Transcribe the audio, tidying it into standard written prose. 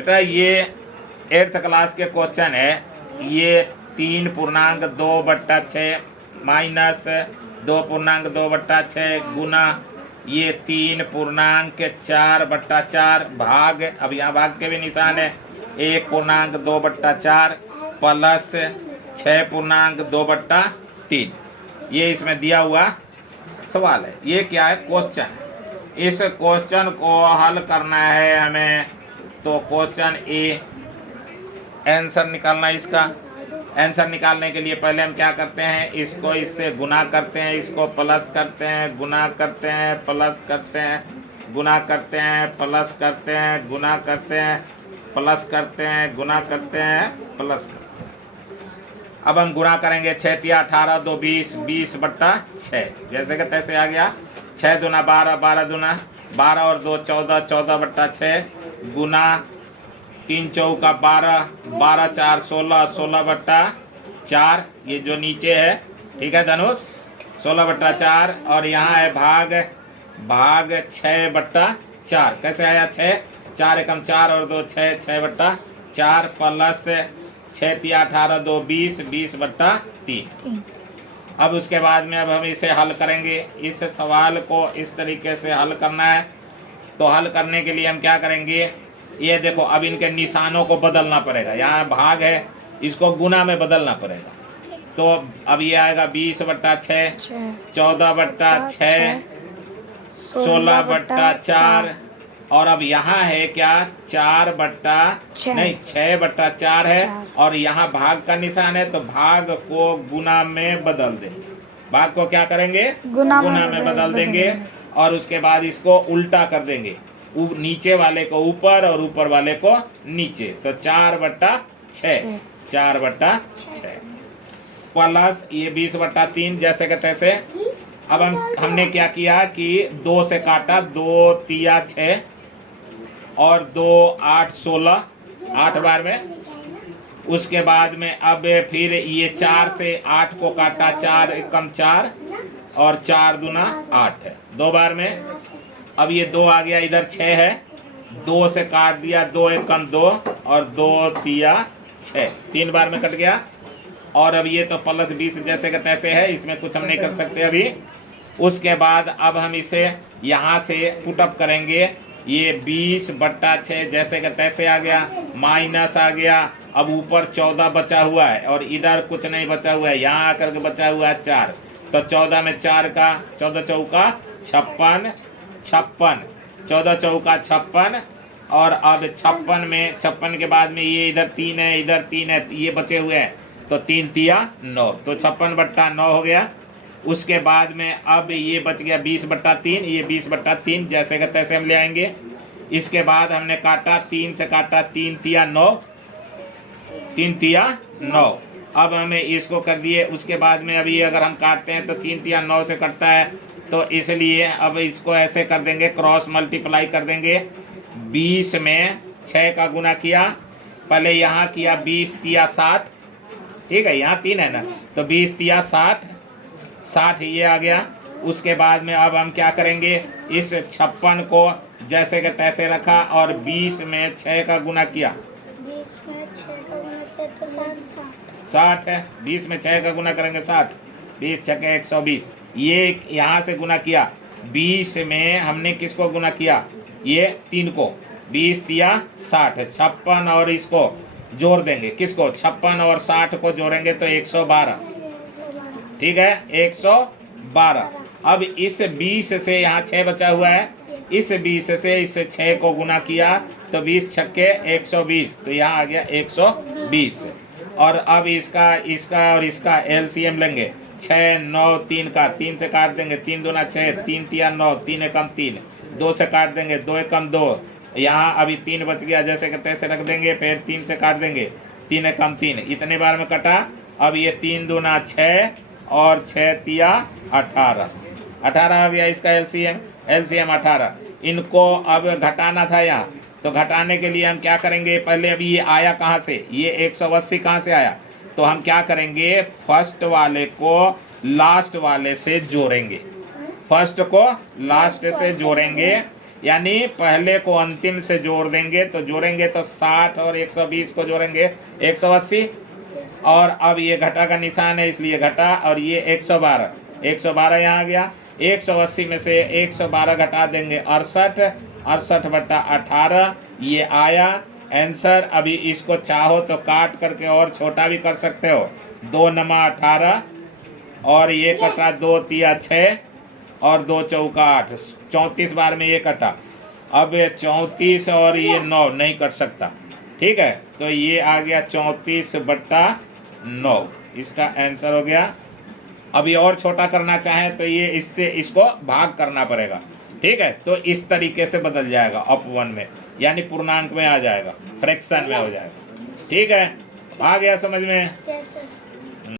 बेटा ये 8th class के क्वेश्चन है। ये 3.2/6 माइनस 2.2/6 गुना ये 3.4/4 भाग, अब यहाँ भाग के भी निशान है, 1.2/4 प्लस 6.2/3। ये इसमें दिया हुआ सवाल है। ये क्या है? क्वेश्चन। इस क्वेश्चन को हल करना है हमें। तो क्वेश्चन ए, आंसर निकालना है इसका। आंसर निकालने के लिए पहले हम क्या करते हैं, इसको इससे गुना करते हैं, इसको प्लस करते हैं, गुना करते हैं, प्लस करते हैं, गुना करते हैं, प्लस करते हैं, गुना करते हैं, प्लस करते हैं, गुना करते हैं, प्लस करते हैं। अब हम गुणा करेंगे 6 × 18 = 20, 20/6 जैसे कि तैसे आ गया। 6 दूना 12, 12 दूना 12 और 2 14, 14/6 गुना 3 चौका 12, 12 4 16, 16/4 ये जो नीचे है, ठीक है धनुष, 16/4 और यहाँ है भाग 6/4। कैसे आया? 6 4 एकम 4 और 2 6, 6/4 प्लस 6 × 18 = 20, 20/3। अब उसके बाद में अब हम इसे हल करेंगे। इस सवाल को इस तरीके से हल करना है। तो हल करने के लिए हम क्या करेंगे, ये देखो अब इनके निशानों को बदलना पड़ेगा। यहाँ भाग है, इसको गुना में बदलना पड़ेगा। तो अब ये आएगा 20/6, 14/6, 16/4 और अब यहाँ है क्या 6/4 है और यहाँ भाग का निशान है। तो भाग को गुना में बदल दें। भाग को क्या करेंगे? गुना में बदल देंगे और उसके बाद इसको उल्टा कर देंगे। नीचे वाले को ऊपर और ऊपर वाले को नीचे। तो 4/6 प्लस ये 20/3 जैसे के तैसे। अब हमने क्या किया कि 2 से काटा, 2 × 6 और 2 8 16, 8 बार में। उसके बाद में अब फिर ये 4 से 8 को काटा, 4 एकम 4 और 4 दूना 8 है, 2 बार में। अब ये 2 आ गया, इधर 6 है, 2 से काट दिया, 2 एकम 2 और 2 × 6, 3 बार में कट गया। और अब ये तो प्लस 20 जैसे का तैसे है, इसमें कुछ हम नहीं कर सकते अभी। उसके बाद अब हम इसे यहाँ से पुटअप करेंगे। ये 20/6 जैसे का तैसे आ गया, माइनस आ गया। अब ऊपर 14 बचा हुआ है और इधर कुछ नहीं बचा हुआ है, यहाँ आकर के बचा हुआ है 4। तो 14 में 4 का 14 चौका 56, 14 चौका 56 और अब 56 में 56 के बाद में ये इधर 3 है, इधर 3 है, ये बचे हुए हैं। तो 3 × 9 तो 56/9 हो गया। उसके बाद में अब ये बच गया 20/3, ये 20/3 जैसे का तैसे हम ले आएंगे। इसके बाद हमने काटा, 3 से काटा, 3 × 9, 3 × 9। अब हमें इसको कर दिए। उसके बाद में अभी अगर हम काटते हैं तो 3 × 9 से कटता है, तो इसलिए अब इसको ऐसे कर देंगे, क्रॉस मल्टीप्लाई कर देंगे। 20 में 6 का गुना किया, पहले यहाँ किया 20 × 60, ठीक है, यहाँ 3 है ना, तो 20 × 60 ये आ गया। उसके बाद में अब हम क्या करेंगे, इस 56 को जैसे के तैसे रखा और 20 में 6 का गुना किया, 20 में 6 का गुना किया तो 60 है। 20 में 6 का गुना करेंगे 60, 20 × 6 = 120। ये यहाँ से गुना किया। 20 में हमने किसको गुना किया, ये 3 को, 20 × 60, 56 और इसको जोड़ देंगे, किसको, 56 और 60 को जोड़ेंगे तो 112, ठीक है, 112। अब इस 20 से यहाँ 6 बचा हुआ है, इस 20 से इस 6 को गुना किया तो 20 × 6 = 120, तो यहाँ आ गया 120। और अब इसका और इसका एलसीएम लेंगे। 6 9 3 का 3 से काट देंगे, 3 दूना 6, 3 × 9, 3 एकम 3, 2 से काट देंगे, 2 एकम 2, यहाँ अभी 3 बच गया, जैसे कि तैसे रख देंगे। फिर 3 से काट देंगे, 3 एकम 3, इतने बार में कटा। अब ये 3 दूना 6 और 6 × 18, 18 आ गया इसका एलसीएम 18। इनको अब घटाना था यहाँ, तो घटाने के लिए हम क्या करेंगे, पहले अभी ये आया कहाँ से, ये 180 कहाँ से आया, तो हम क्या करेंगे, फर्स्ट वाले को लास्ट वाले से जोड़ेंगे, फर्स्ट को लास्ट से जोड़ेंगे। यानी पहले को अंतिम से जोड़ देंगे तो जोड़ेंगे तो 60 और 120 को जोड़ेंगे 180, और अब ये घटा का निशान है इसलिए घटा, और ये 112 यहाँ आ गया। 180 में से 112 घटा देंगे 68 ये आया आंसर। अभी इसको चाहो तो काट करके और छोटा भी कर सकते हो, 2 नमा 18, और ये कटा 2 तिया 6 और 2 चौका 8, 34 बार में ये कटा। अब 34 और ये 9 नहीं कट सकता, ठीक है, तो ये आ गया 34/9, इसका आंसर हो गया। अभी और छोटा करना चाहें तो ये इससे इसको भाग करना पड़ेगा, ठीक है, तो इस तरीके से बदल जाएगा अप 1 में, यानी पूर्णांक में आ जाएगा, फ्रैक्शन में हो जाएगा, ठीक है, आ गया समझ में। Yes sir.